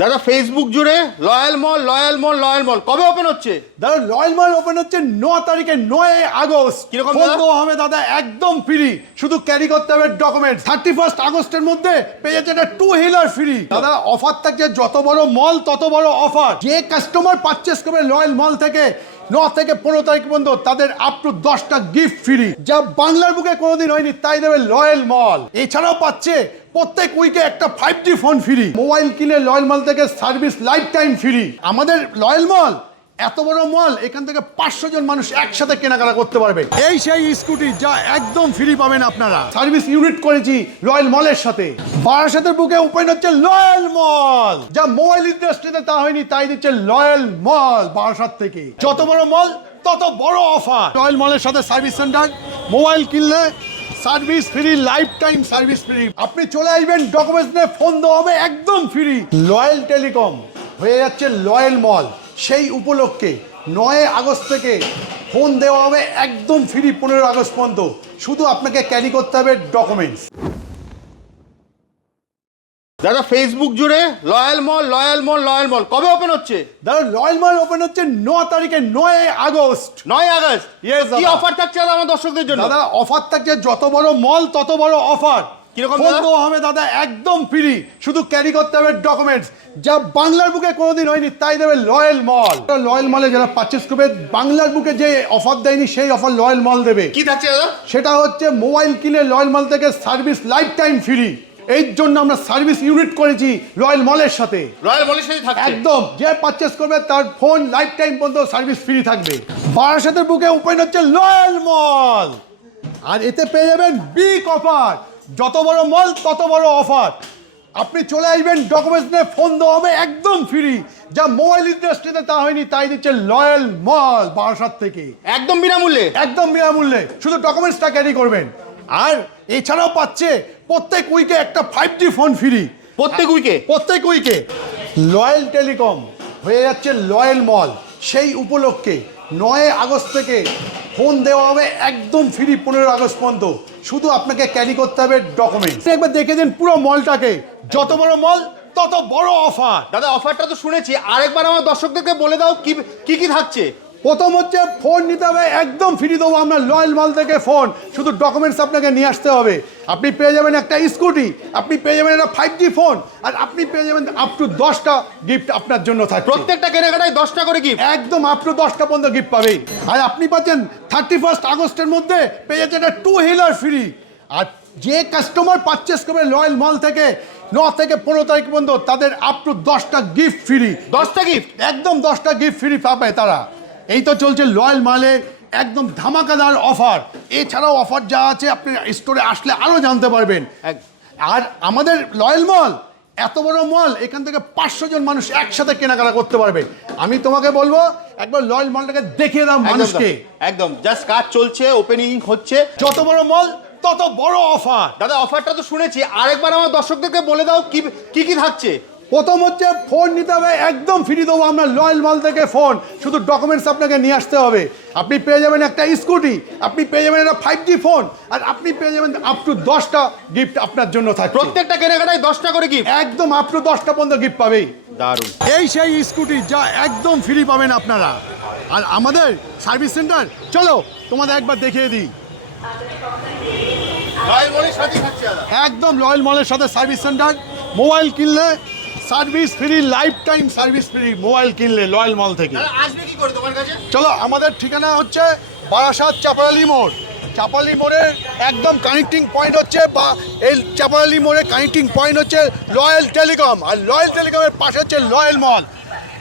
দাদা ফেসবুক জুড়ে লয়াল মল কবে ওপেন হচ্ছে? দাদা রয়্যাল মল ওপেন হচ্ছে 9 তারিখে 9 আগস্ট। কিরকম ফোন দাদা? দেওয়া হবে দাদা একদম ফ্রি, শুধু ক্যারি করতে হবে ডকুমেন্ট। 31 আগস্টের মধ্যে পেয়ে যাচ্ছে একটা 2 হুইলার ফ্রি। দাদা অফার থাকছে, যত বড় মল তত বড় অফার। যে কাস্টমার পারচেস করবে রয়্যাল মল থেকে 9 থেকে 15 তারিখ পর্যন্ত তাদের আপ টু 10টা গিফট ফ্রি, যা বাংলার বুকে কোনোদিন হয়নি, তাই দেবে রয়্যাল মল। এছাড়াও পাচ্ছে প্রত্যেক উইকে একটা 5G ফোন ফ্রি। মোবাইল কিনে রয়্যাল মল থেকে সার্ভিস লাইফ টাইম ফ্রি। আমাদের রয়্যাল মল এত বড় মল, এখান থেকে 500 জন মানুষ একসাথে কেনাকাটা করতে পারবে। এই সেই স্কুটি যা একদম ফ্রি পাবেন আপনারা। সার্ভিস ইউনিট করেছি রয়্যাল মলের সাথে। বারাসাতের বুকে ওপেন হচ্ছে রয়্যাল মল, যা মোবাইল ইন্ডাস্ট্রিতে তা হয়নি, তাই দিচ্ছে রয়্যাল মল বারাসাত থেকে। যত বড় মল তত বড় অফার। রয়্যাল মলের সাথে সার্ভিস সেন্টার, মোবাইল কিনলে service free, life time service free. আপনি চলে আসবেন, ডকুমেন্টস নিয়ে ফোন দেওয়া হবে একদম ফ্রি। রয়্যাল টেলিকম হয়ে যাচ্ছে রয়্যাল মল, সেই উপলক্ষে 9 আগস্ট থেকে ফোন দেওয়া হবে একদম ফ্রি 15 আগস্ট পর্যন্ত। শুধু আপনাকে ক্যারি করতে হবে ডকুমেন্টস। দাদা ফেসবুক জুড়ে লয়াল মল কবে ওপেন হচ্ছে? দাদা রয়্যাল মল ওপেন হচ্ছে 9 তারিখে 9 আগস্ট। 9 আগস্ট। Yes, কি দাদা। অফার থাকছে দাদা আমার দর্শকদের জন্য? দাদা অফার থাকছে, যত বড় মল তত বড় অফার। কিরকম ফোন দাদা? দেওয়া হবে দাদা একদম ফ্রি, শুধু ক্যারি করতে হবে ডকুমেন্টস, যা বাংলার বুকে কোনোদিন হয়নি, তাই দেবে রয়্যাল মল। রয়্যাল মলে যারা পারচেস করবে, বাংলার বুকে যে অফার দেয়নি সেই অফার রয়্যাল মল দেবে। কি থাকছে দাদা? সেটা হচ্ছে মোবাইল কিনে রয়্যাল মল থেকে সার্ভিস লাইফ টাইম ফ্রি। এই জন্য আমরা সার্ভিস ইউনিট করেছি রয়্যাল মলের সাথে। রয়্যাল মলের সাথে থাকছে একদম, যে পারচেস করবে তার ফোন লাইফ টাইম পর্যন্ত সার্ভিস ফ্রি থাকবে। বারাসাতের বুকে ওপেন হচ্ছে রয়্যাল মল, আর এতে পেয়ে যাবেন বিগ অফার। যত বড় মল তত বড় অফার। আপনি চলে আসবেন, ডকুমেন্টস নিয়ে ফোন দেওয়া হবে একদম ফ্রি, যা মোবাইল ইন্ডাস্ট্রিতে তা হয়নি, তাই দিচ্ছে রয়্যাল মল বারাসাত থেকে। একদম বিনামূল্যে। একদম বিনামূল্যে, শুধু ডকুমেন্টসটা ক্যারি করবেন। আর এছাড়াও পাচ্ছে প্রত্যেক উইকে একটা 5G ফোন ফ্রি। প্রত্যেক উইকে রয়্যাল টেলিকম হয়ে যাচ্ছে রয়্যাল মল, সেই উপলক্ষে 9 আগস্ট থেকে ফোন দেওয়া হবে একদম ফ্রি 15 আগস্ট পর্যন্ত। শুধু আপনাকে ক্যারি করতে হবে ডকুমেন্টস। একবার দেখে দিন পুরো মলটাকে, যত বড় মল তত বড় অফার। দাদা অফারটা তো শুনেছি, আরেকবার আমার দর্শকদেরকে বলে দাও কি কি থাকছে। প্রথম হচ্ছে ফোন নিতে হবে একদম ফ্রি দেবো আমরা রয়্যাল মল থেকে ফোন, শুধু ডকুমেন্টস আপনাকে নিয়ে আসতে হবে। আপনি পেয়ে যাবেন একটা স্কুটি, আপনি পেয়ে যাবেন একটা 5G ফোন, আর আপনি পেয়ে যাবেন আপ টু 10টা গিফট আপনার জন্য থাকবে। প্রত্যেকটা কেনাকাটায় 10টা করে গিফট। একদম আপ টু 10টা পর্যন্ত গিফট পাবে। আর আপনি পাচ্ছেন 31 আগস্টের মধ্যে পেয়ে যাচ্ছে একটা 2 হুইলার ফ্রি। আর যে কাস্টমার পারচেস করবে রয়্যাল মল থেকে 9 থেকে 15 তারিখ পর্যন্ত তাদের আপ টু 10টা গিফট ফ্রি। 10টা গিফট, একদম 10টা গিফট ফ্রি পাবে তারা। এই তো চলছে রয়্যাল মলের একদম ধামাকাদার অফার। এছাড়াও অফার যা আছে আপনি স্টোরে আসলে আরও জানতে পারবেন। আর আমাদের রয়্যাল মল এত বড় মল, এখান থেকে 500 জন মানুষ একসাথে কেনাকাটা করতে পারবে। আমি তোমাকে বলবো একবার রয়্যাল মলটাকে দেখিয়ে দাও মানুষকে। একদম জাস্ট কাজ চলছে, ওপেনিং হচ্ছে। যত বড় মল তত বড় অফার। দাদা অফারটা তো শুনেছি, আরেকবার আমার দর্শকদেরকে বলে দাও কি কি থাকছে। প্রথম হচ্ছে ফোন নিতে হবে একদম ফ্রি দেবো আমরা রয়্যাল মল থেকে ফোন, শুধু ডকুমেন্টস আপনাকে নিয়ে আসতে হবে। আপনি পেয়ে যাবেন একটা স্কুটি, আপনি পেয়ে যাবেন একটা 5G ফোন, আর আপনি পেয়ে যাবেন আপ টু 10টা গিফট আপনার জন্য থাকবে। প্রত্যেকটা কেনাকাটায় 10টা করে গিফট। একদম আপ টু 10টা পর্যন্ত গিফট পাবেই। দারুণ। এই সেই স্কুটি যা একদম ফ্রি পাবেন আপনারা। আর আমাদের সার্ভিস সেন্টার, চলো তোমাদের একবার দেখিয়ে দিই। রয়্যাল মলের সাথে থাকছে দাদা। একদম রয়্যাল মলের সাথে সার্ভিস সেন্টার, মোবাইল কিনলে service free, life time service free mobile কিনলে রয়্যাল মল থেকে। দাদা আসবে কি করে তোমার কাছে? চলো, আমাদের ঠিকানা হচ্ছে বারাসাত চাপালি মোড়। চাপালি মোড়ের একদম কানেক্টিং পয়েন্ট হচ্ছে, বা এই চাপালি মোড়ের কানেক্টিং পয়েন্ট হচ্ছে রয়্যাল টেলিকম, আর রয়্যাল টেলিকমের পাশে হচ্ছে রয়্যাল মল।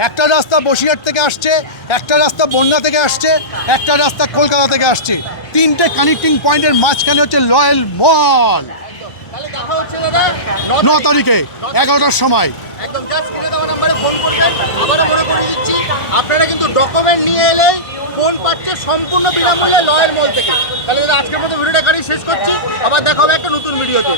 একটা রাস্তা বসিরহাট থেকে আসছে, একটা রাস্তা বনগাঁ থেকে আসছে, একটা রাস্তা কলকাতা থেকে আসছে। 3টে কানেক্টিং পয়েন্টের মাঝখানে হচ্ছে রয়্যাল মল। তাহলে দেখা হচ্ছে দাদা 9 তারিখে 11টার সময়। একদম জাস্ট কিনে দেওয়া নাম্বারে ফোন করবেন। আবারও মনে করে দিচ্ছি, আপনারা কিন্তু ডকুমেন্ট নিয়ে এলে ফোন পাচ্ছে সম্পূর্ণ বিনামূল্যে রয়্যাল মল থেকে। তাহলে দাদা আজকের মতো ভিডিওটা এখানেই শেষ করছি, আবার দেখা হবে একটা নতুন ভিডিওতে।